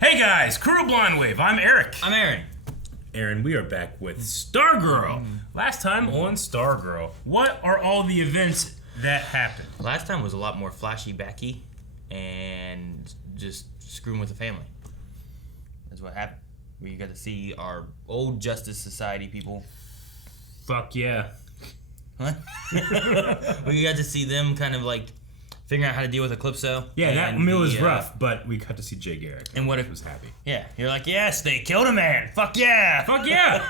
Hey guys, Crew Blind Wave. I'm Eric. I'm Aaron. Aaron, we are back with Stargirl. Last time on Stargirl, what are all the events that happened? Last time was a lot more flashy backy and just screwing with the family. That's what happened. We got to see our old Justice Society people. Fuck yeah. What? We got to see them kind of like figuring out how to deal with Eclipso. Yeah, that meal was rough, but we got to see Jay Garrick. And what if was happy? Yeah, you're like, yes, they killed a man. Fuck yeah. Fuck yeah.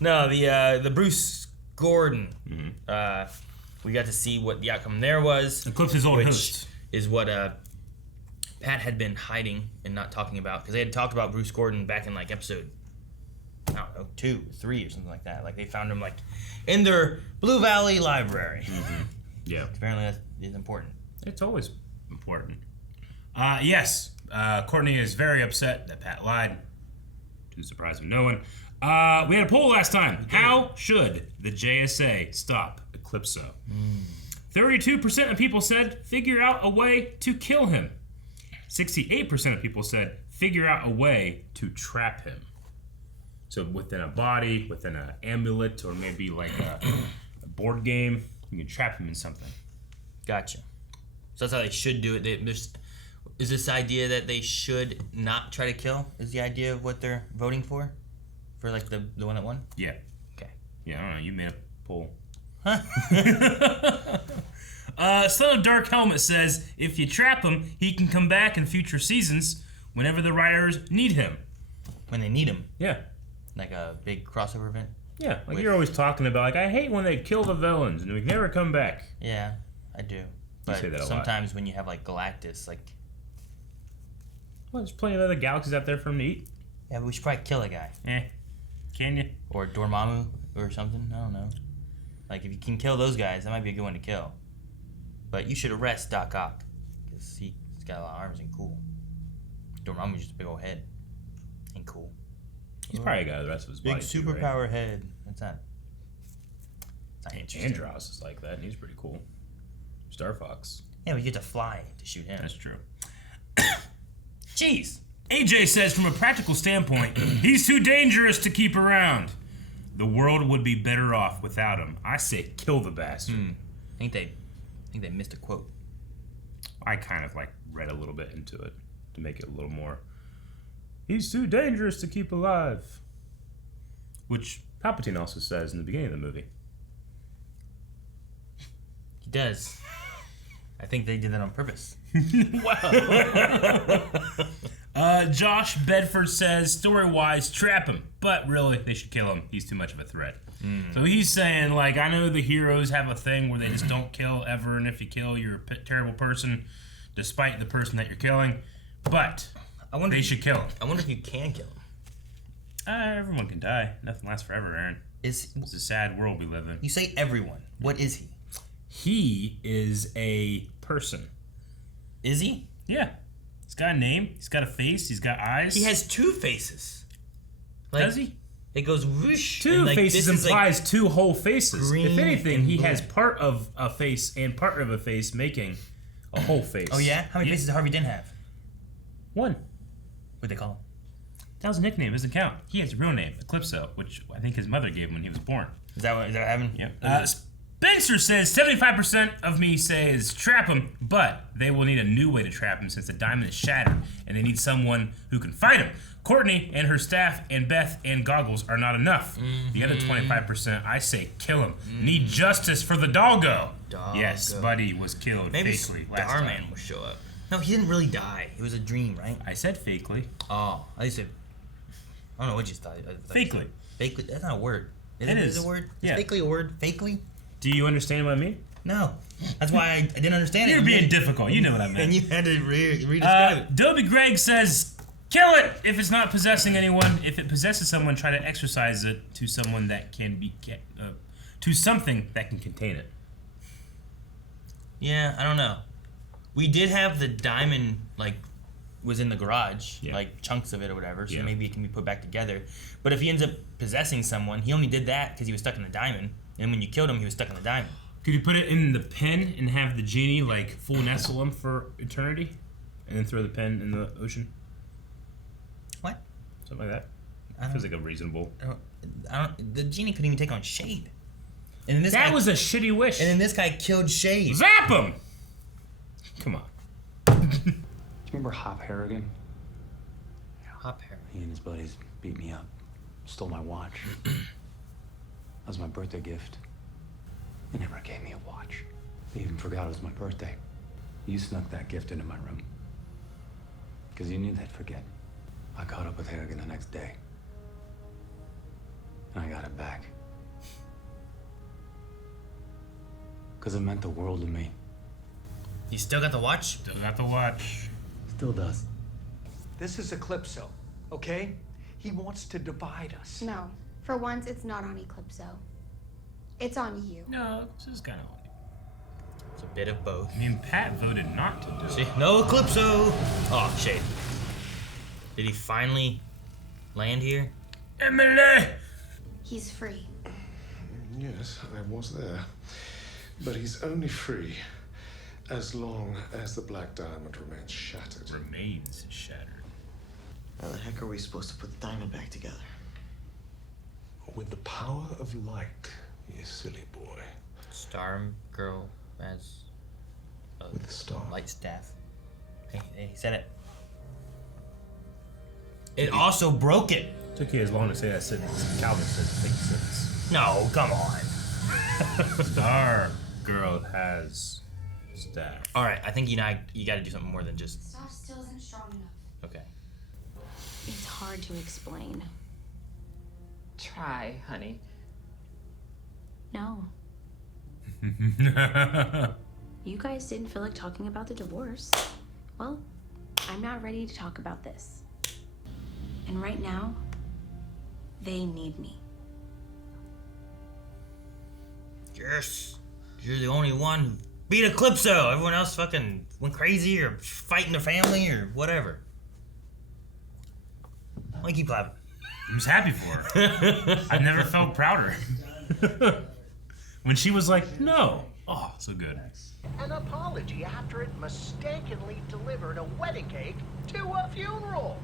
No, the Bruce Gordon. Mm-hmm. We got to see what the outcome there was. Eclipse's old host. Is what Pat had been hiding and not talking about, because they had talked about Bruce Gordon back in like episode, I don't know, 2, 3 or something like that. Like they found him like in their Blue Valley library. Mm-hmm. Yeah. Apparently that is important. It's always important. Yes, Courtney is very upset that Pat lied. To the surprise of no one. We had a poll last time. How should the JSA stop Eclipso? 32% of people said figure out a way to kill him. 68% of people said figure out a way to trap him. So within a body, within an amulet, or maybe like a board game, you can trap him in something. Gotcha. So that's how they should do it. Is this idea that they should not try to kill? Is the idea of what they're voting for? For like the one that won? Yeah. Okay. Yeah, I don't know. You made a poll. Huh? Son of Dark Helmet says if you trap him, he can come back in future seasons whenever the writers need him. When they need him? Yeah. Like a big crossover event? Yeah, like you're always talking about, like, I hate when they kill the villains and we never come back. Yeah, I do. But say that a sometimes lot. when you have like Galactus, like... Well, there's plenty of other galaxies out there for him to eat. Yeah, but we should probably kill a guy. Can you? Or Dormammu or something, I don't know. Like, if you can kill those guys, that might be a good one to kill. But you should arrest Doc Ock, because he's got a lot of arms and cool. Dormammu's just a big old head. And cool. He's probably got the rest of his body. Big superpower right? Head. That's not interesting. Andros is like that, and he's pretty cool. Star Fox. Yeah, we get to fly to shoot him. That's true. Jeez. AJ says, from a practical standpoint, he's too dangerous to keep around. The world would be better off without him. I say kill the bastard. I think they missed a quote. I kind of like read a little bit into it to make it a little more. He's too dangerous to keep alive. Which Palpatine also says in the beginning of the movie. He does. I think they did that on purpose. Wow. Josh Bedford says, story-wise, trap him. But really, they should kill him. He's too much of a threat. So he's saying, like, I know the heroes have a thing where they just don't kill ever, and if you kill, you're a terrible person, despite the person that you're killing. But they should kill him. I wonder if you can kill him. Everyone can die. Nothing lasts forever, Aaron. It's a sad world we live in. You say everyone. What is he? He is a person. Is he? Yeah. He's got a name. He's got a face. He's got eyes. He has 2 faces. Like, does he? It goes whoosh. 2 faces implies like 2 whole faces. If anything, he has part of a face and part of a face making a whole face. Oh, yeah? How many faces did Harvey Dent have? 1. What'd they call him? That was a nickname. It doesn't count. He has a real name, Eclipso, which I think his mother gave him when he was born. Is that what happened? Yep. Spencer says 75% of me says trap him, but they will need a new way to trap him since the diamond is shattered, and they need someone who can fight him. Courtney and her staff and Beth and Goggles are not enough. The other 25%, I say kill him. Need justice for the doggo. Yes, Buddy was killed fakely last time. Starman will show up. No, he didn't really die. It was a dream, right? I said fakely. Oh, I said. I don't know what you thought. Fakely. Fakely. That's not a word. It is. Is it a word? Yeah. Is fakely a word? Fakely? Do you understand what I mean? No. That's why I didn't understand it. You're being difficult. You know what I meant. And you had to re-describe it. Dobie Greg says, kill it if it's not possessing anyone. If it possesses someone, try to exorcise it to someone that can be, to something that can contain it. Yeah, I don't know. We did have the diamond, like, was in the garage, like chunks of it or whatever, so maybe it can be put back together. But if he ends up possessing someone, he only did that because he was stuck in the diamond. And when you killed him, he was stuck in the diamond. Could you put it in the pen and have the genie, like, full nestle him for eternity? and then throw the pen in the ocean? What? Something like that. Feels like a reasonable. The genie couldn't even take on Shade. And then this That guy, was a shitty wish. And then this guy killed Shade. Zap him! Come on. Do you remember Hop Harrigan? Hop Harrigan. He and his buddies beat me up, stole my watch. That was my birthday gift. They never gave me a watch. They even forgot it was my birthday. You snuck that gift into my room. Because you knew they'd forget. I caught up with Harrigan the next day. And I got it back. Because it meant the world to me. You still got the watch? Still got the watch. Still does. This is Eclipso, okay? He wants to divide us. No. For once, it's not on Eclipso. It's on you. No, this is kind of. It's a bit of both. I mean, Pat voted not to do See? it. No Eclipso! Oh, Shade. Did he finally land here? Emily! He's free. Yes, I was there. But he's only free as long as the Black Diamond remains shattered. Remains shattered. How the heck are we supposed to put the diamond back together? With the power of light, you silly boy. Stargirl as a With the star. light staff. Hey, he said it. It also broke it. Took you as long to say that sentence. Calvin said it takes sentence. No, come on. Stargirl has staff. All right, I think you got to do something more than just. Soft still isn't strong enough. Okay. It's hard to explain. Try, honey. No. You guys didn't feel like talking about the divorce. Well, I'm not ready to talk about this. And right now, they need me. Yes. You're the only one who beat Eclipso. Everyone else fucking went crazy or fighting their family or whatever. Why keep clapping? I'm just happy for her. I've never felt prouder. When she was like, no. Oh, so good. An apology after it mistakenly delivered a wedding cake to a funeral.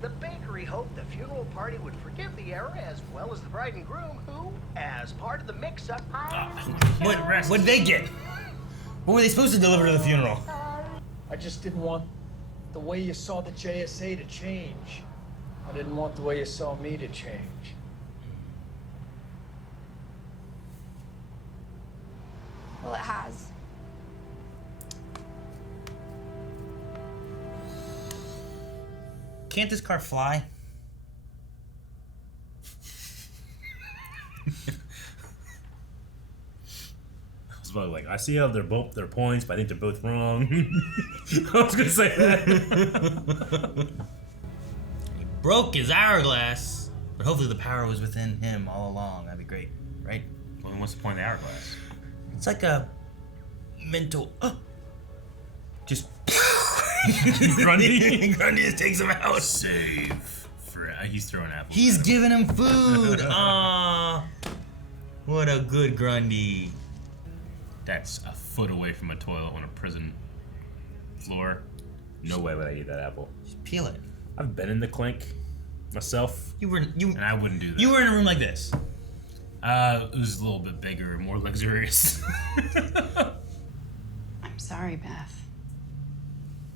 The bakery hoped the funeral party would forgive the error as well as the bride and groom who, as part of the mix-up... What did they get? What were they supposed to deliver to the funeral? I just didn't want the way you saw the JSA to change. I didn't want the way you saw me to change. Well, it has. Can't this car fly? I was about like, I see how they're both their points, but I think they're both wrong. I was gonna say that. He broke his hourglass, but hopefully the power was within him all along. That'd be great, right? Well, then what's the point of the hourglass? It's like a mental. Just. Grundy? Grundy just takes him out. Save. He's throwing apples. He's giving him food. Aw. What a good Grundy. That's a foot away from a toilet on a prison floor. No way would I eat that apple. Just peel it. I've been in the clink myself. And I wouldn't do that. You were in a room like this. It was a little bit bigger, more luxurious. I'm sorry, Beth.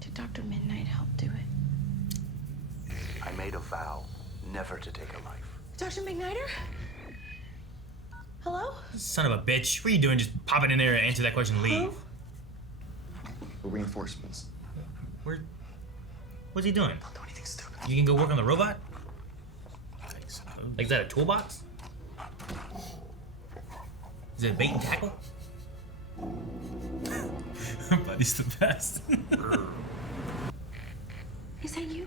Did Dr. Midnight help do it? I made a vow never to take a life. Dr. McNider? Hello? Son of a bitch. What are you doing? Just popping in there and answer that question and leave. Reinforcements. What's he doing? Don't do anything stupid. You can go work on the robot? I suppose. Like, is that a toolbox? Is it bait and tackle? Buddy's the best. Is that you?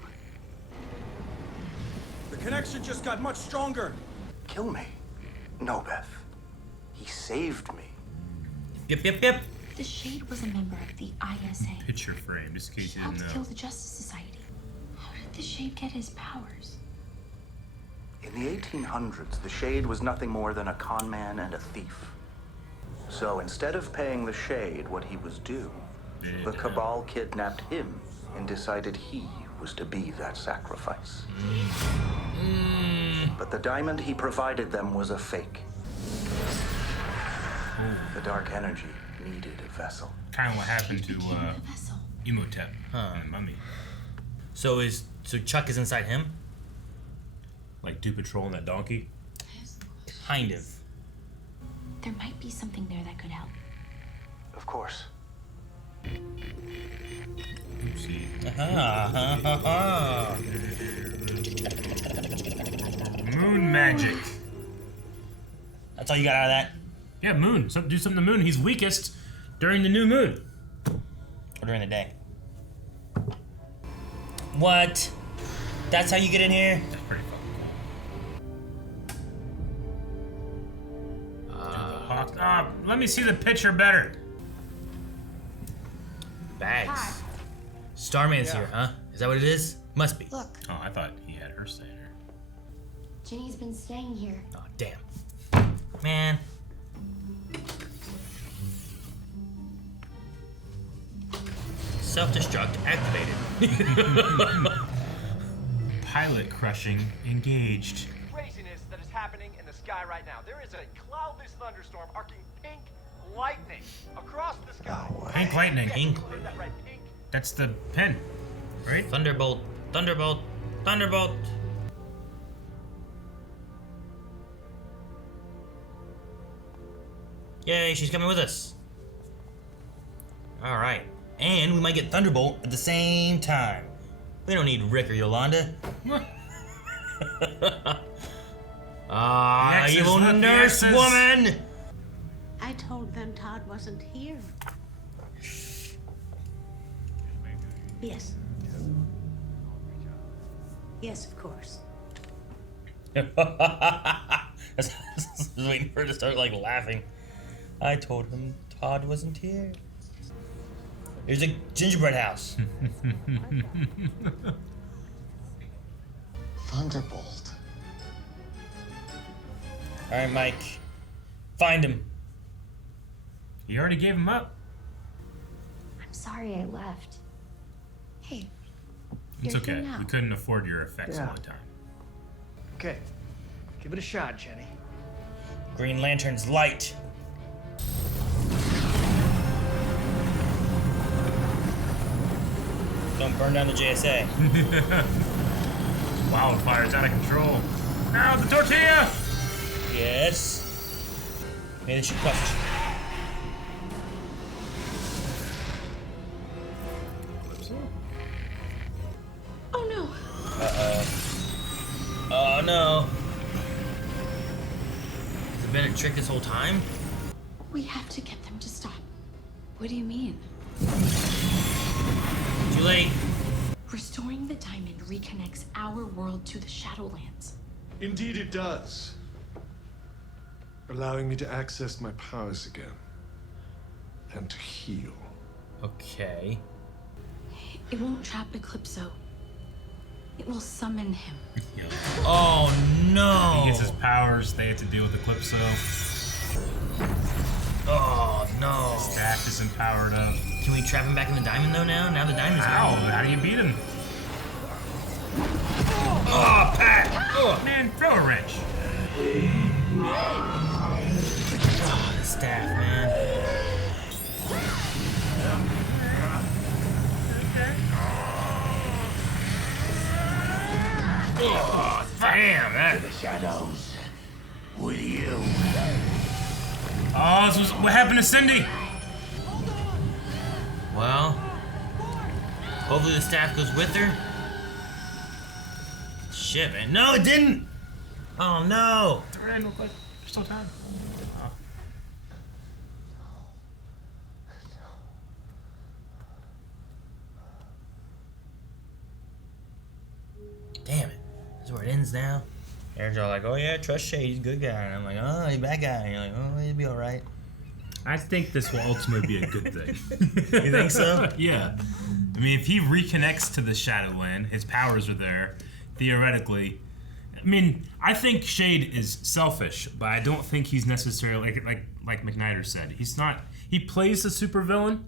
The connection just got much stronger. Kill me? No, Beth. He saved me. Yep. The Shade was a member of the ISA. Picture frame, just in case you Helped didn't kill know. the Justice Society. How did the Shade get his powers? In the 1800s, the Shade was nothing more than a con man and a thief. So instead of paying the Shade what he was due, the Cabal kidnapped him and decided he was to be that sacrifice. But the diamond he provided them was a fake. The dark energy needed a vessel. Kind of what happened to Imhotep and the Mummy. So Chuck is inside him? Like Doom Patrol and that donkey? Kind of. There might be something there that could help. Of course. Oopsie. Moon magic. That's all you got out of that? Yeah, moon. So do something to moon. He's weakest during the new moon. Or during the day? What? That's how you get in here? That's pretty fucking cool. Let me see the picture better. Bags. Starman's here, huh? Is that what it is? Must be. Look, Oh, I thought he had her staying here. Ginny's been staying here. Oh, damn. Man. Self-destruct activated. Pilot crushing engaged. Craziness that is happening in the sky right now. There is a cloudless thunderstorm arcing pink lightning across the sky. Pink lightning. Pink. Heard that right? Pink. That's the pen, right? Thunderbolt. Thunderbolt. Thunderbolt. Yay, she's coming with us. Alright. And we might get Thunderbolt at the same time. We don't need Rick or Yolanda. Ah, X's, evil look, the nurse X's. woman! I told them Todd wasn't here. Yes. Yes, of course. I was waiting for her to start like laughing. I told him Todd wasn't here. Here's a gingerbread house. Thunderbolt. Alright, Mike. Find him. You already gave him up. I'm sorry I left. Hey, It's you're here okay. now. We couldn't afford your effects all the time. Okay, give it a shot, Jenny. Green Lantern's light. Don't burn down the JSA. Wildfire's out of control. Now the tortilla! Yes. Maybe they should crush. Oh no! Oh no. Has it been a trick this whole time? We have to get them to stop. What do you mean? Too late. Restoring the diamond reconnects our world to the Shadowlands. Indeed it does. Allowing me to access my powers again. And to heal. Okay. It won't trap Eclipso. It will summon him. Oh no! He gets his powers, they have to deal with Eclipso. Oh no! Staff isn't powered up. Can we trap him back in the diamond though now? Now the diamond's Ow, gone. how do you beat him? Oh, Pat! Oh, man, throw a wrench. Oh, the staff, man. Oh, damn, that. Shadows. With you. Oh, this was what happened to Cindy? Well, hopefully the staff goes with her. Shit, man. No, it didn't! Oh, no! Throw it in real quick. There's still time. Damn it. That's where it ends now. Aaron's all like, oh yeah, trust Shade, he's a good guy. And I'm like, oh, he's a bad guy. And you're like, oh, he'll be alright. I think this will ultimately be a good thing. You think so? Yeah. I mean, if he reconnects to the Shadowland, his powers are there, theoretically. I mean, I think Shade is selfish, but I don't think he's necessarily like McNider said. He's not. He plays the supervillain,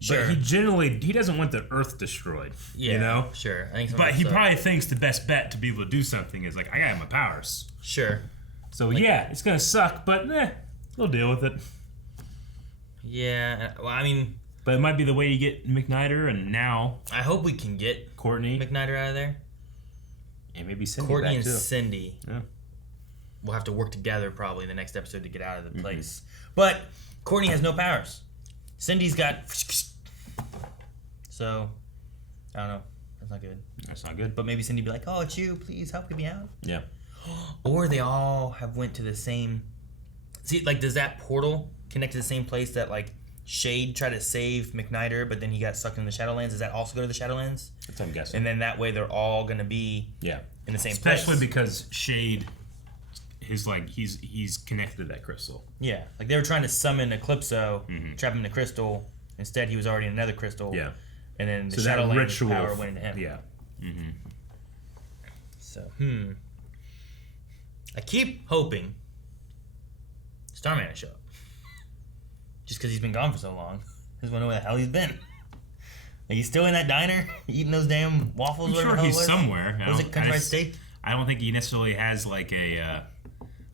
Sure. But he doesn't want the Earth destroyed. Yeah, you know? sure. I think but he probably thinks the best bet to be able to do something is like, I got my powers. Sure. So yeah, it's gonna suck, but we'll deal with it. Yeah, well, I mean... But it might be the way you get McNider, and now... I hope we can get Courtney McNider out of there. And maybe Cindy Courtney back and too. Cindy. Yeah. We'll have to work together probably in the next episode to get out of the place. But Courtney has no powers. Cindy's got... So, I don't know. That's not good. That's not good. But maybe Cindy be like, oh, it's you. Please help me out. Yeah. Or they all have went to the same... See, like, does that portal connect to the same place that, like, Shade tried to save McNider, but then he got sucked in the Shadowlands? Does that also go to the Shadowlands? That's what I'm guessing. And then that way they're all going to be in the same place. Especially because Shade is, like, he's connected to that crystal. Yeah. Like, they were trying to summon Eclipso, trap him in the crystal. Instead, he was already in another crystal. Yeah. And then the So that Shadowlands ritual power went into him. Yeah. Mm-hmm. So, I keep hoping Starman will show up. Just because he's been gone for so long. I just want to know where the hell he's been. Like, he's still in that diner eating those damn waffles. I'm sure he's somewhere. What was it, Country Fried Steak? I don't think he necessarily has like a.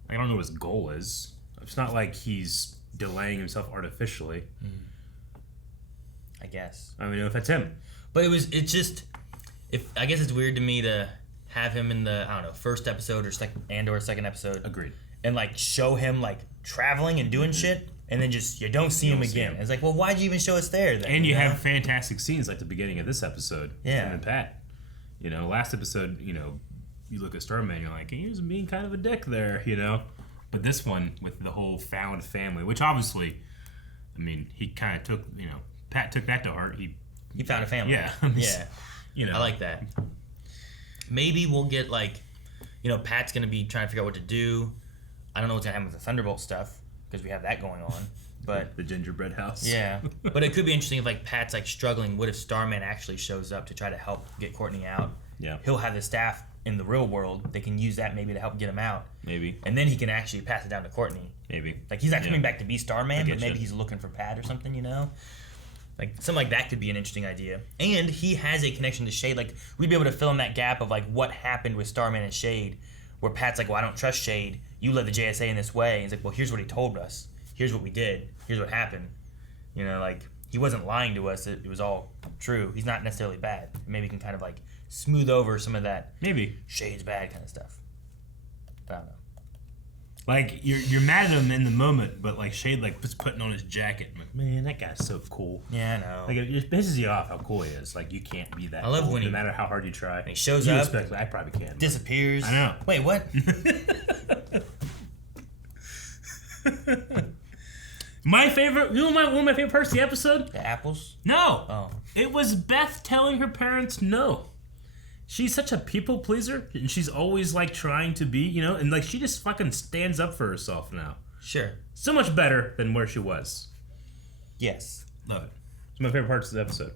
I don't know what his goal is. It's not like he's delaying himself artificially. I guess. I don't even know if that's him. But it's just, I guess it's weird to me to have him in the, I don't know, first episode or second episode. Agreed. And like show him like traveling and doing shit. And then just, you don't see him again. It's like, well, why'd you even show us there then? And you have fantastic scenes like the beginning of this episode. Yeah. Him and Pat. You know, last episode, you know, you look at Starman, you're like, he was being kind of a dick there, you know? But this one, with the whole found family, which obviously, I mean, he kind of took, you know, Pat took that to heart. He found a family. Yeah. Yeah. You know. I like that. Maybe we'll get like, you know, Pat's going to be trying to figure out what to do. I don't know what's going to happen with the Thunderbolt stuff, because we have that going on. But the gingerbread house. Yeah. But it could be interesting if like Pat's like struggling. What if Starman actually shows up to try to help get Courtney out? Yeah. He'll have the staff in the real world. They can use that maybe to help get him out. Maybe. And then he can actually pass it down to Courtney. Maybe. Like he's not coming back to be Starman, but maybe you. he's looking for Pat or something, you know? Like something like that could be an interesting idea. And he has a connection to Shade. Like we'd be able to fill in that gap of like what happened with Starman and Shade, where Pat's like, well, I don't trust Shade. You led the JSA in this way. And he's like, well, here's what he told us. Here's what we did. Here's what happened. You know, like he wasn't lying to us. It was all true. He's not necessarily bad. Maybe he can kind of like smooth over some of that. Maybe Shade's bad kind of stuff. I don't know. Like you're mad at him in the moment, but like Shade like putting on his jacket. I'm like, man, that guy's so cool. Yeah, I know. Like it just pisses you off how cool he is. Like you can't be that. I love cool, when no matter how hard you try. He shows you up. Expect, I probably can. Disappears. I know. Wait, what? My favorite, you know, one of my favorite parts of the episode? The apples? No. Oh. It was Beth telling her parents no. She's such a people pleaser, and she's always like trying to be, you know, and like she just fucking stands up for herself now. Sure. So much better than where she was. Yes. Love it. It's my favorite parts of the episode.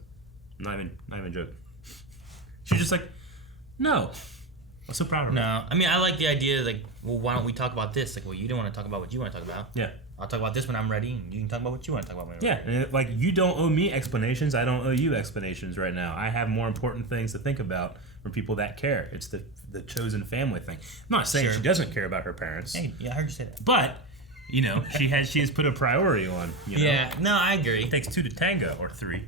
Not even joking. She's just like, no. I'm so proud of her. No, I mean I like the idea like, well, why don't we talk about this? Like, well, you don't want to talk about what you want to talk about. Yeah. I'll talk about this when I'm ready, and you can talk about what you want to talk about when you're ready. Yeah, and like you don't owe me explanations. I don't owe you explanations right now. I have more important things to think about for people that care. It's the chosen family thing. I'm not saying she doesn't care about her parents. Hey, yeah, I heard you say that. But, you know, she has put a priority on. You know? Yeah, no, I agree. It takes two to tango, or three.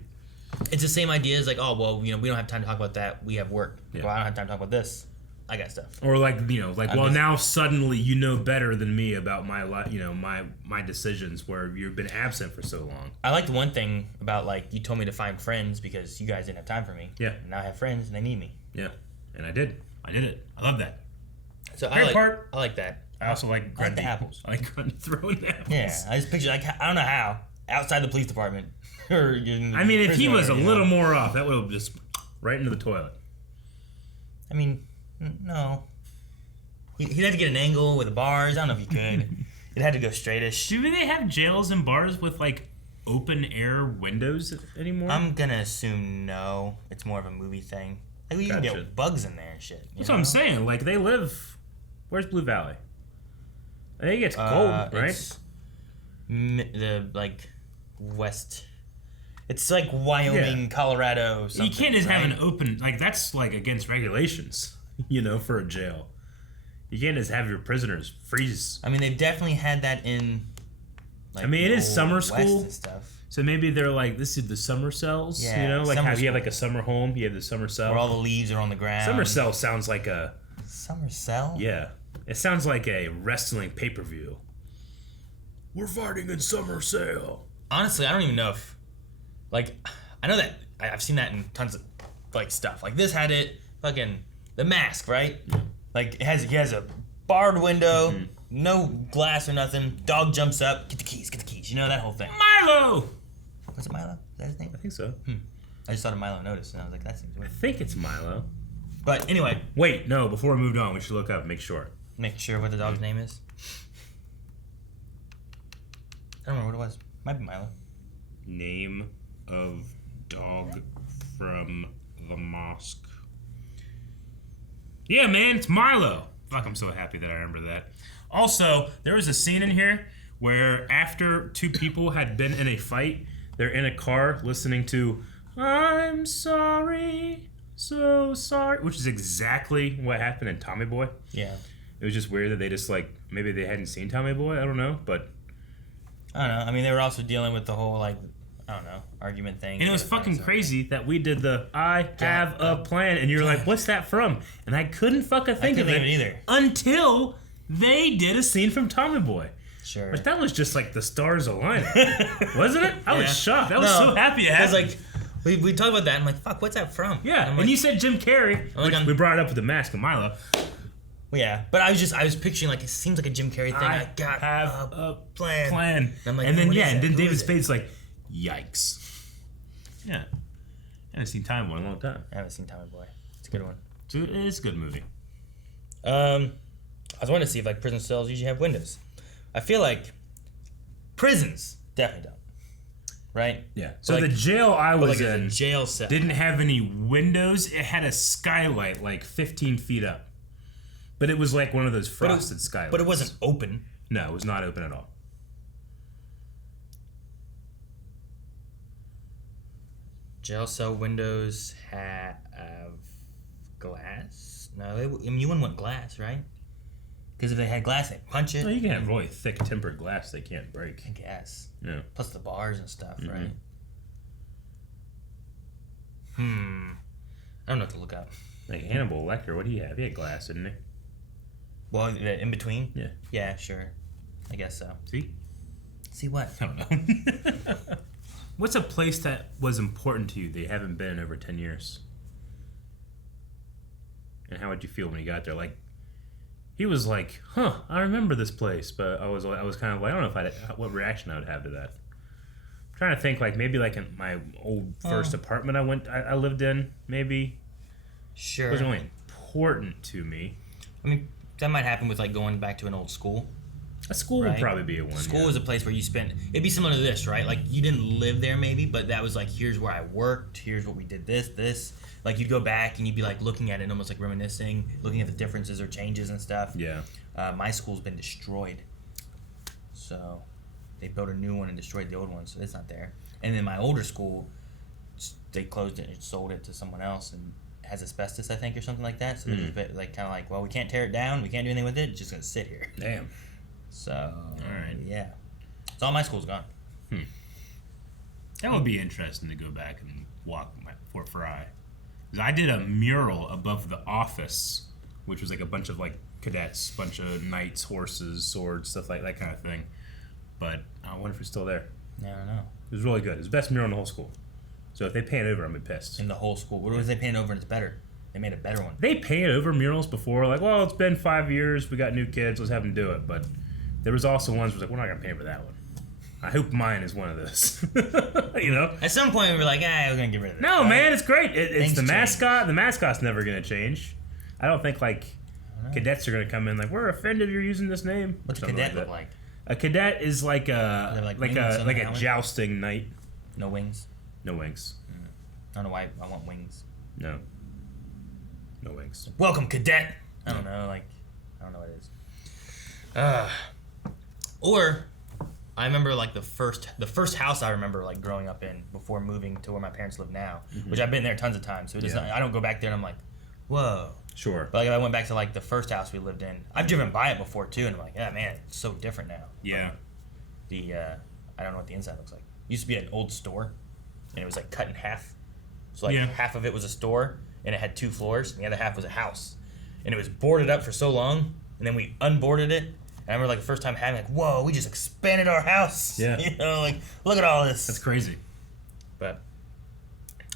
It's the same idea as like, oh, well, you know, we don't have time to talk about that. We have work. Yeah. Well, I don't have time to talk about this. I got stuff. Or like, you know, like, well, now suddenly you know better than me about my life, you know, my decisions where you've been absent for so long. I liked one thing about like you told me to find friends because you guys didn't have time for me. Yeah. And now I have friends and they need me. Yeah, and I did it. I love that. So I like that. I also like Grundy. I like the apples. I like Grundy throwing apples. Yeah, I just picture like I don't know how outside the police department. Or I mean, if he was a little more off, that would have just right into the toilet. I mean, no. He'd have to get an angle with the bars. I don't know if he could. It had to go straightish. Do they have jails and bars with like open air windows anymore? I'm gonna assume no. It's more of a movie thing. Like you can get bugs in there and shit. That's what I'm saying. Like they live. Where's Blue Valley? I think it's cold, right? It's the like west. It's like Wyoming, Colorado. Something, you can't just have right? an open like that's like against regulations, for a jail. You can't just have your prisoners freeze. I mean, they've definitely had that in. Like, I mean, it is summer West school, and stuff. so maybe they're like, this is the summer cells. Yeah, Like summer how you have school. like a summer home, you have the summer cell. Where all the leaves are on the ground. Summer cell sounds like a Summer cell? yeah. It sounds like a wrestling pay-per-view. We're fighting in summer cell. Honestly, I don't even know if, like, I know that I've seen that in tons of like stuff. Like this had it, fucking The Mask, right? Like he has a barred window, no glass or nothing. Dog jumps up, get the keys, that whole thing. Milo! Was it Milo? Is that his name? I think so. I just thought of Milo Notice, and I was like, that seems weird. I think it's Milo. But anyway, Wait, no, before we moved on, we should look up and make sure. make sure what the dog's name is. I don't remember what it was. Might be Milo. Name of dog from the mosque. Yeah, man, it's Milo. Fuck, I'm so happy that I remember that. Also, there was a scene in here where after two people had been in a fight, they're in a car listening to I'm sorry, so sorry, which is exactly what happened in Tommy Boy. Yeah. It was just weird that they just like, maybe they hadn't seen Tommy Boy, I don't know, but... I don't know. I mean, they were also dealing with the whole, like, I don't know, argument thing. And it was fucking crazy that we did the I have a plan, and you're like, what's that from? And I couldn't fucking think of it either. until they did a scene from Tommy Boy. Sure. But that was just like the stars aligned, wasn't it? I was shocked. I was so happy it I was happened. like, we talked about that. I'm like, fuck, what's that from? Yeah, I'm and you said Jim Carrey, like, which we brought it up with the Mask of Milo. Yeah, but I was picturing like it seems like a Jim Carrey thing. I got have a plan. And I'm like, and then what is and that? then Who David is it? Spade's like, yikes. Yeah, I haven't seen Time Boy in a long time. I haven't seen Tommy Boy. It's a good one. It's a good movie. I was wanting to see if like prison cells usually have windows. I feel like prisons definitely don't. Right? Yeah. So like- the jail I was like a in jail cell. didn't have any windows. It had a skylight like 15 feet up. But it was like one of those frosted skylights. But it wasn't open. No, it was not open at all. Jail cell windows have glass. No, I mean you wouldn't want glass, right? Because if they had glass, they'd punch it. No, you can have really thick tempered glass they can't break. I guess. Yeah. Plus the bars and stuff, right? I don't know what to look up. Like Hannibal Lecter, what did he have? He had glass, didn't he? Well, in between? Yeah. Yeah, sure. I guess so. See? See what? I don't know. What's a place that was important to you that you haven't been in over 10 years? And how would you feel when you got there? Like, he was like, huh, I remember this place, but I was kind of like, I don't know what reaction I would have to that. I'm trying to think, like, maybe like in my old first apartment I lived in, maybe. Sure. It wasn't really important to me. I mean, that might happen with like going back to an old school. A school would right? probably be a one. School yeah. is a place where you spend. It'd be similar to this, right? Like you didn't live there, maybe, but that was like, here's where I worked. Here's what we did. This. Like you'd go back and you'd be like looking at it, almost like reminiscing, looking at the differences or changes and stuff. Yeah. My school's been destroyed, so they built a new one and destroyed the old one, so it's not there. And then my older school, they closed it and sold it to someone else, and it has asbestos, I think, or something like that. So they're just a bit, like kind of like, well, we can't tear it down, we can't do anything with it. It's just gonna sit here. Damn. So, alright, yeah. So all my school's gone. That would be interesting to go back and walk Fort Fry. Because I did a mural above the office, which was like a bunch of like cadets, bunch of knights, horses, swords, stuff like that kind of thing. But I wonder if it's still there. Yeah, I don't know. It was really good. It was the best mural in the whole school. So if they paint over, I'm gonna be pissed. In the whole school. What was they painted over and it's better? They made a better one. They painted over murals before, like, well, it's been 5 years, we got new kids, let's have them do it. But there was also ones where like, we're not gonna pay for that one. I hope mine is one of those. You know? At some point we were like, we're gonna get rid of this. No, right? man, it's great. It's Things the change. mascot. The mascot's never gonna change. I don't think like cadets are gonna come in like, we're offended you're using this name. What's a Something cadet that. look like? A cadet is like a like like wings on a the helmet? jousting knight. No wings? No wings. I don't know why I want wings. No. No wings. Welcome, cadet! I don't know, like, I don't know what it is. Or, I remember like the first house I remember like growing up in before moving to where my parents live now, which I've been there tons of times. So it I don't go back there and I'm like, whoa. Sure. But like if I went back to like the first house we lived in, I've driven by it before too, and I'm like, yeah, man, it's so different now. Yeah. But I don't know what the inside looks like. It used to be an old store, and it was like cut in half. So like half of it was a store, and it had 2 floors, and the other half was a house, and it was boarded up for so long, and then we unboarded it. And I remember like the first time having like, whoa, we just expanded our house. Yeah. You know, like look at all this. That's crazy. But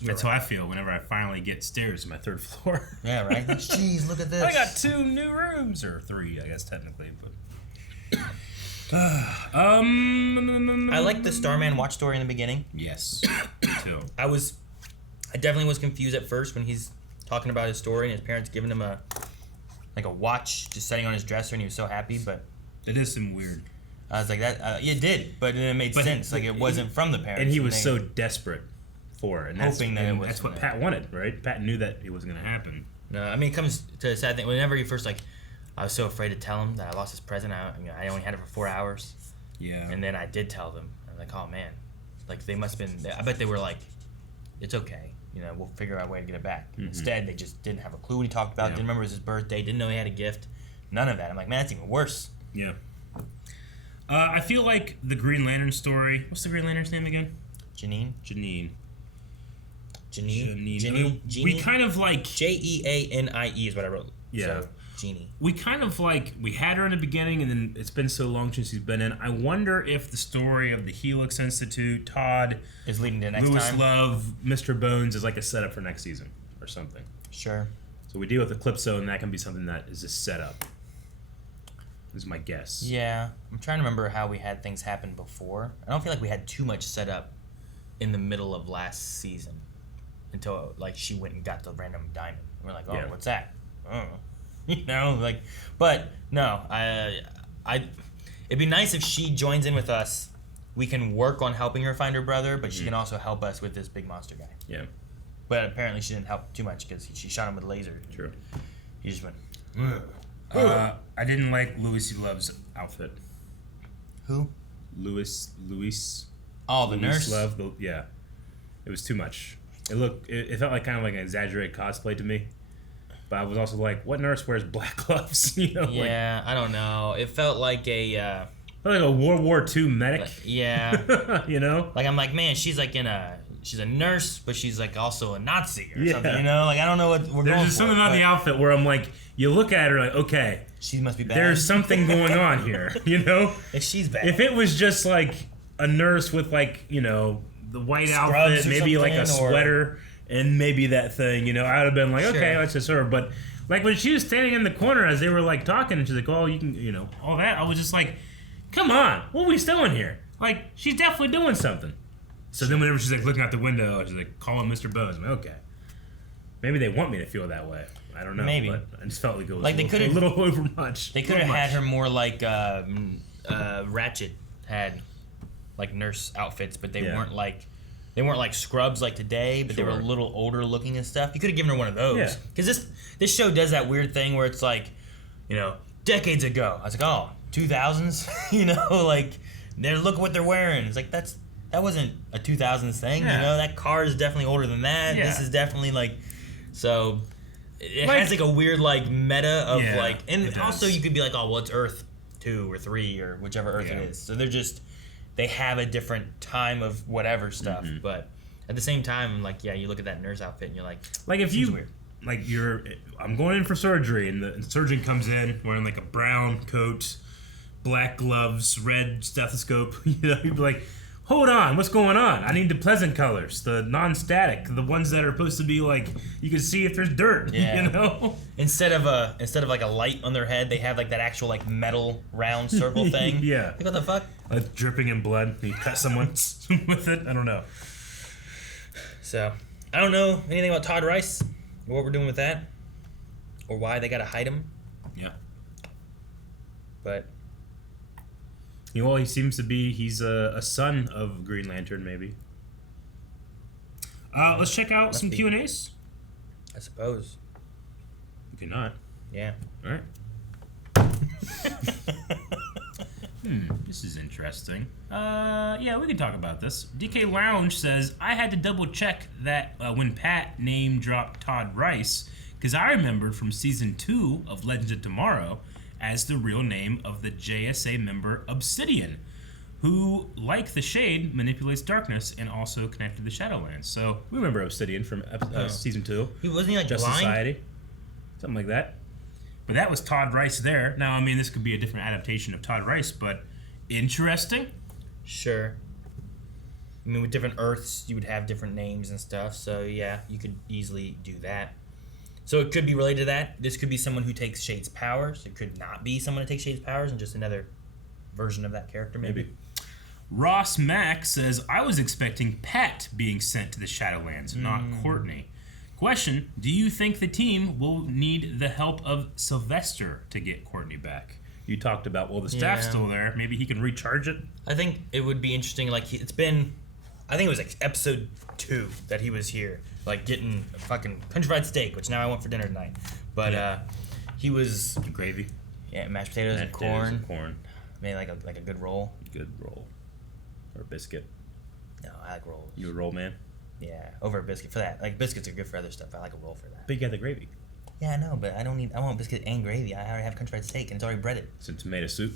that's how I feel whenever I finally get stairs to my 3rd floor. Yeah, right? Jeez, look at this. I got 2 new rooms, or 3, I guess, technically. But I like the Starman watch story in the beginning. Yes, too. I definitely was confused at first when he's talking about his story and his parents giving him a watch just sitting on his dresser, and he was so happy, but it is some weird. I was like, that it did, but then it made sense. Like it wasn't from the parents. And he was so desperate for it. And hoping that it was. That's what Pat wanted, right? Pat knew that it wasn't going to happen. No, I mean, it comes to a sad thing. Whenever he first, like, I was so afraid to tell him that I lost his present. I only had it for 4 hours. Yeah. And then I did tell them. I was like, oh, man. Like, they must have been, I bet they were like, it's okay. You know, we'll figure out a way to get it back. Instead, they just didn't have a clue what he talked about. Didn't remember it was his birthday. Didn't know he had a gift. None of that. I'm like, man, that's even worse. Yeah. I feel like the Green Lantern story. What's the Green Lantern's name again? Janine. We kind of like Jeanie is what I wrote. Yeah. So, Jeanie. We kind of like we had her in the beginning, and then it's been so long since she's been in. I wonder if the story of the Helix Institute, Todd, is leading to next Lewis time. Love, Mr. Bones is like a setup for next season or something. Sure. So we deal with Eclipso, and that can be something that is a setup. Is my guess. Yeah, I'm trying to remember how we had things happen before. I don't feel like we had too much set up in the middle of last season until like she went and got the random diamond. We're like, oh, what's that? I don't know. You know, like, but no, it'd be nice if she joins in with us. We can work on helping her find her brother, but she can also help us with this big monster guy. Yeah. But apparently she didn't help too much because she shot him with a laser. True. He just went. I didn't like Louis Love's outfit. Who? Louis. Oh, the Louis nurse. Love. Yeah. It was too much. It felt like kind of like an exaggerated cosplay to me. But I was also like, what nurse wears black gloves? You know? Yeah, I don't know. It felt like a. Like a World War II medic. Yeah. You know? Like I'm like, man, she's like she's a nurse, but she's like also a Nazi or something. You know? Like I don't know what we're going for. There's just something about the outfit where I'm like, you look at her like, okay, she must be bad. There's something going on here, you know? If she's bad. If it was just like a nurse with like, you know, the white Scrubs outfit, maybe like a sweater, and maybe that thing, you know, I would have been like, okay, that's just her. But like when she was standing in the corner as they were like talking, and she's like, oh, you can, you know, all that, I was just like, come on, what are we doing here? Like, she's definitely doing something. So then whenever she's like looking out the window, she's like calling Mr. Bones. I'm like, okay. Maybe they want me to feel that way. I don't know. Maybe. But I just felt like it was like a little overmuch. They could have had her more like Ratchet had like nurse outfits, but they weren't like scrubs like today, but they were a little older looking and stuff. You could have given her one of those. Because this show does that weird thing where it's like, you know, decades ago. I was like, oh, 2000s? You know, like, look what they're wearing. It's like, that wasn't a 2000s thing, you know? That car is definitely older than that. This is definitely like, so it has like a weird like meta of like, and also you could be like, oh, well, it's Earth 2 or 3 or whichever Earth it is. So they have a different time of whatever stuff, but at the same time, like, you look at that nurse outfit and you're like if you weird. Like I'm going in for surgery, and the surgeon comes in wearing like a brown coat, black gloves, red stethoscope. You know, you'd be like, hold on, what's going on? I need the pleasant colors, the non-static, the ones that are supposed to be like you can see if there's dirt. Yeah. You know, instead of like a light on their head, they have like that actual like metal round circle thing. Yeah. Like, what the fuck? Like dripping in blood. You cut someone with it. I don't know. So I don't know anything about Todd Rice or what we're doing with that, or why they gotta hide him. Yeah. But well, he seems to be. He's a son of Green Lantern, maybe. Let's check out some Q&As. I suppose. You cannot. Yeah. All right. This is interesting. Yeah, we can talk about this. DK Lounge says, I had to double check that when Pat name dropped Todd Rice, because I remembered from season 2 of Legends of Tomorrow as the real name of the JSA member Obsidian, who, like the Shade, manipulates darkness and also connected to the Shadowlands. So we remember Obsidian from season 2. Wasn't he like Just blind? Society, something like that. But that was Todd Rice there. Now, I mean, this could be a different adaptation of Todd Rice, but interesting. Sure. I mean, with different Earths, you would have different names and stuff. So, yeah, you could easily do that. So it could be related to that. This could be someone who takes Shade's powers. It could not be someone who takes Shade's powers and just another version of that character, maybe. Ross Mack says, I was expecting Pat being sent to the Shadowlands, not Courtney. Question, do you think the team will need the help of Sylvester to get Courtney back? You talked about, well, the staff's still there. Maybe he can recharge it? I think it would be interesting. Like, it's been, I think it was like episode 2 that he was here. Like, getting a fucking country fried steak, which now I want for dinner tonight. But he was... Gravy. Yeah, mashed potatoes and corn. Corn. Made like a good roll. Good roll. Or biscuit. No, I like rolls. You a roll man? Yeah, over a biscuit for that. Like, biscuits are good for other stuff. I like a roll for that. But you got the gravy. Yeah, I know, but I want biscuit and gravy. I already have country fried steak and it's already breaded. Some tomato soup.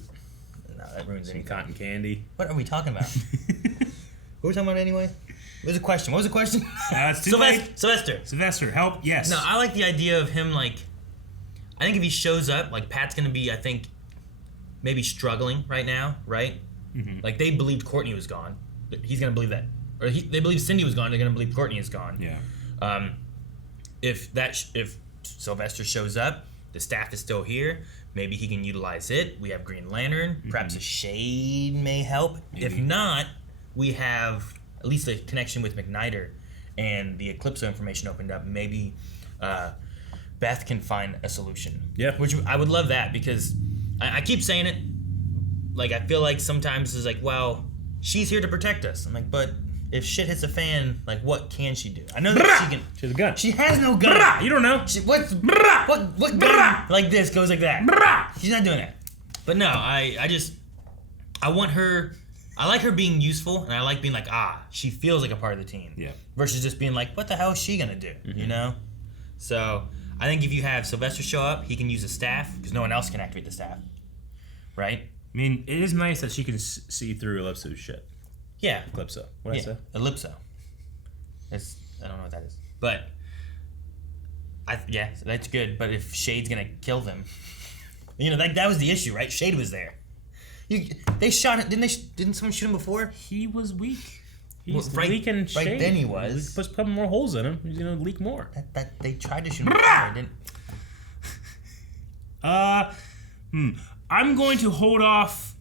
No, that ruins Some anything. cotton candy. What are we talking about? What are we talking about anyway? What was the question? It's too late. Sylvester, help, yes. No, I like the idea of him, like, I think if he shows up, like, Pat's gonna be, I think, maybe struggling right now, right? Mm-hmm. Like, they believed Courtney was gone. He's gonna believe that. Or they believe Cindy was gone, they're gonna believe Courtney is gone. Yeah. If Sylvester shows up, the staff is still here, maybe he can utilize it. We have Green Lantern, perhaps a Shade may help. Maybe. If not, we have at least a connection with McNider and the Eclipso information opened up. Maybe Beth can find a solution. Yeah. Which I would love that, because I keep saying it. Like, I feel like sometimes it's like, well, she's here to protect us. I'm like, but if shit hits a fan, like, what can she do? I know that she can. She has a gun. She has no gun. You don't know. What gun like this goes like that? She's not doing that. But no, I want her. I like her being useful, and I like being like, she feels like a part of the team. Yeah. Versus just being like, what the hell is she gonna do? You know? So I think if you have Sylvester show up, he can use the staff, because no one else can activate the staff. Right? I mean, it is nice that she can see through Ellipso's shit. Yeah. Eclipso. What did I say? Ellipso. I don't know what that is. But that's good. But if Shade's gonna kill them, that was the issue, right? Shade was there. They shot him. Didn't someone shoot him before? He was weak. He's Right leaking Shade. Right then he was. Let's put more holes in him. He's gonna leak more. That they tried to shoot him before. Didn't. I'm going to hold off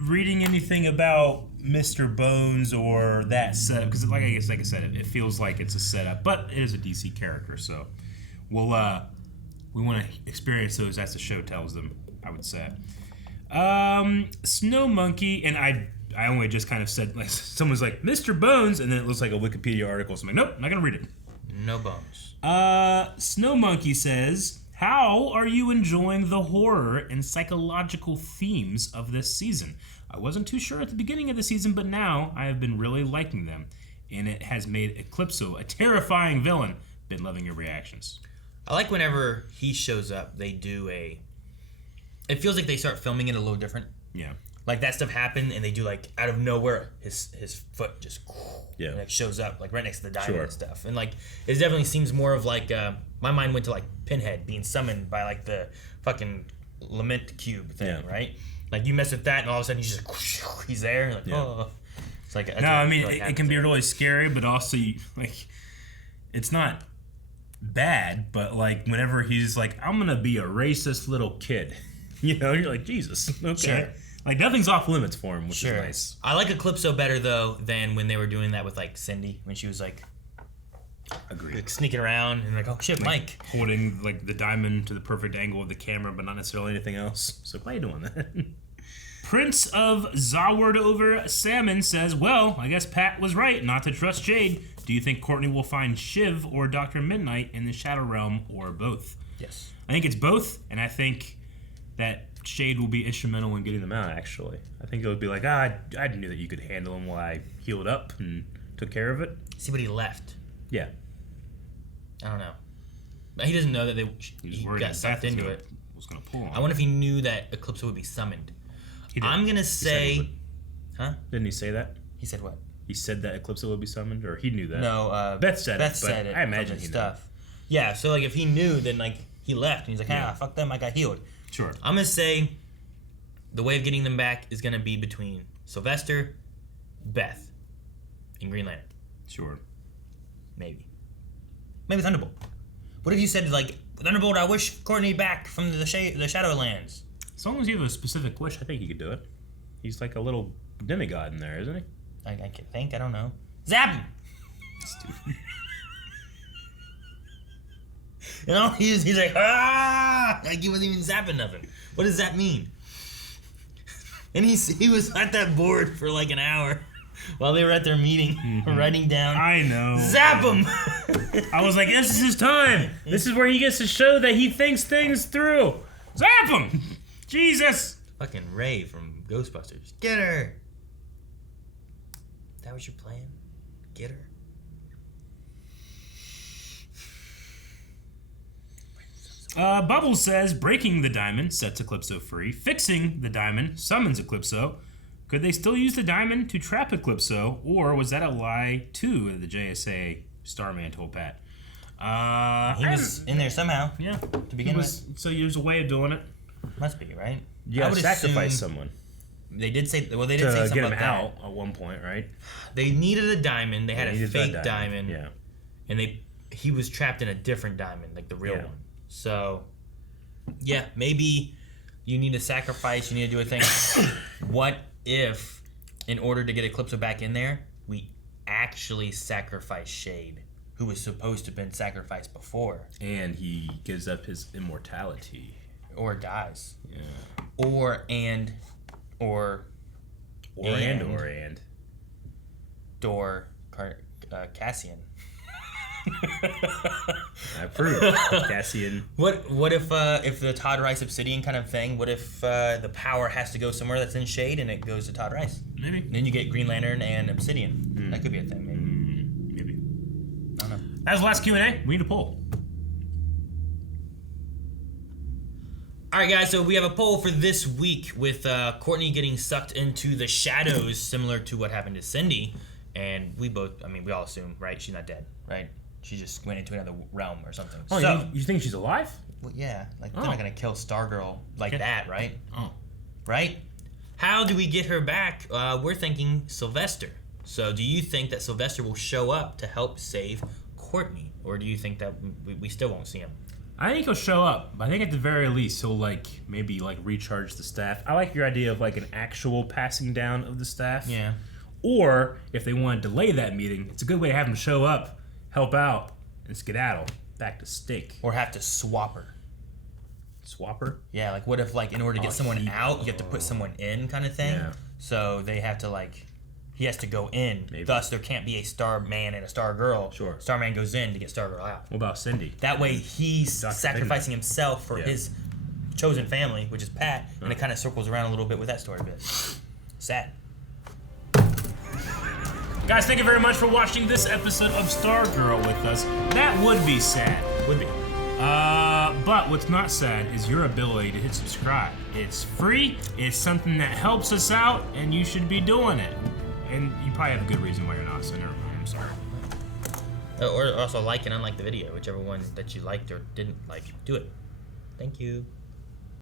reading anything about Mr. Bones or that setup, because like I said, it feels like it's a setup, but it is a DC character, so we want to experience those as the show tells them, I would say. Snow Monkey, and I only just kind of said, like, someone's like, Mr. Bones, and then it looks like a Wikipedia article, so I'm like, nope, not gonna read it. No bones. Snow Monkey says, how are you enjoying the horror and psychological themes of this season? I wasn't too sure at the beginning of the season, but now I have been really liking them, and it has made Eclipso a terrifying villain. Been loving your reactions. I like whenever he shows up, they do it feels like they start filming it a little different. Yeah. Like, that stuff happened, and they do, like, out of nowhere, his foot just like shows up, like, right next to the diamond and stuff. And, like, it definitely seems more of, like, my mind went to, like, Pinhead being summoned by, like, the fucking Lament Cube thing, right? Like, you mess with that, and all of a sudden he's there, like, oh. It's like, no, I mean, it can be really scary, but also, like, it's not bad, but, like, whenever he's like, I'm gonna be a racist little kid, you're like, Jesus, okay. Sure. Like, nothing's off limits for him, which is nice. I like Eclipso better, though, than when they were doing that with, like, Cindy, when she was, like, agreed, sneaking around and, like, oh, shit, Mike. Holding, like, the diamond to the perfect angle of the camera, but not necessarily anything else. So why are you doing that? Prince of Zaward over Salmon says, well, I guess Pat was right not to trust Jade. Do you think Courtney will find Shiv or Dr. Midnight in the Shadow Realm, or both? Yes. I think it's both, and I think that Shade will be instrumental in getting them out, actually. I think it would be like, I knew that you could handle them while I healed up and took care of it. See, but he left. Yeah. I don't know. But he doesn't know that he got sucked into it. Was gonna pull on. I wonder if he knew that Eclipso would be summoned. I'm gonna say, huh? Didn't he say that? He said what? He said that Eclipso would be summoned, or he knew that? No, Beth said Beth said it. I imagine he stuff. Yeah, so like if he knew, then like he left and he's like, fuck them, I got healed. Sure. I'm gonna say the way of getting them back is gonna be between Sylvester, Beth, and Green Lantern. Sure. Maybe Thunderbolt. What if you said like, Thunderbolt, I wish Courtney back from the Shadowlands? As long as you have a specific wish, I think he could do it. He's like a little demigod in there, isn't he? I can think. I don't know. Zap him! Stupid. You know, he's like, ah! Like he wasn't even zapping nothing. What does that mean? And he was at that board for like an hour while they were at their meeting, writing down. I know. Zap him! I was like, this is his time. This is where he gets to show that he thinks things through. Zap him! Jesus! Fucking Ray from Ghostbusters. Get her! That was your plan? Get her? Bubbles says, breaking the diamond sets Eclipso free. Fixing the diamond summons Eclipso. Could they still use the diamond to trap Eclipso, or was that a lie too the JSA Starman told Pat? He was in there somehow. Yeah. To begin with. So there's a way of doing it. Must be, right? You gotta sacrifice someone. They did say, well, they did to say something get him about out that. at one point, right? They needed a diamond. They had a fake diamond. Yeah. And he was trapped in a different diamond, like the real one. So, yeah, maybe you need to sacrifice, you need to do a thing. What if, in order to get Eclipso back in there, we actually sacrifice Shade, who was supposed to have been sacrificed before? And he gives up his immortality. Or dies. Yeah. Cassian. I approve. Cassian. What if the Todd Rice Obsidian kind of thing? What if the power has to go somewhere that's in Shade and it goes to Todd Rice? Maybe. Then you get Green Lantern and Obsidian. That could be a thing, maybe. Maybe. I don't know. That was the last Q&A. We need a poll. All right, guys. So we have a poll for this week with Courtney getting sucked into the shadows, similar to what happened to Cindy, and we all assume, right? She's not dead, right? She just went into another realm or something. Oh, so, you think she's alive? Well, yeah. Like, they're not going to kill Stargirl like that, right? Oh. Right? How do we get her back? We're thinking Sylvester. So do you think that Sylvester will show up to help save Courtney? Or do you think that we still won't see him? I think he'll show up. I think at the very least he'll maybe recharge the staff. I like your idea of an actual passing down of the staff. Yeah. Or if they want to delay that meeting, it's a good way to have him show up, help out, and skedaddle back to Stake. Or have to swap her. Swap her? Yeah, what if in order to get someone out, you have to put someone in kind of thing? Yeah. So they have to he has to go in. Maybe. Thus, there can't be a Starman and a Stargirl. Sure. Starman goes in to get Stargirl out. What about Cindy? That way he's sacrificing himself for his chosen family, which is Pat, and it kind of circles around a little bit with that story bit. Sad. Guys, thank you very much for watching this episode of Stargirl with us. That would be sad. Would be. But what's not sad is your ability to hit subscribe. It's free, it's something that helps us out, and you should be doing it. And you probably have a good reason why you're not, so never mind, I'm sorry. Or also like and unlike the video, whichever one that you liked or didn't like. Do it. Thank you.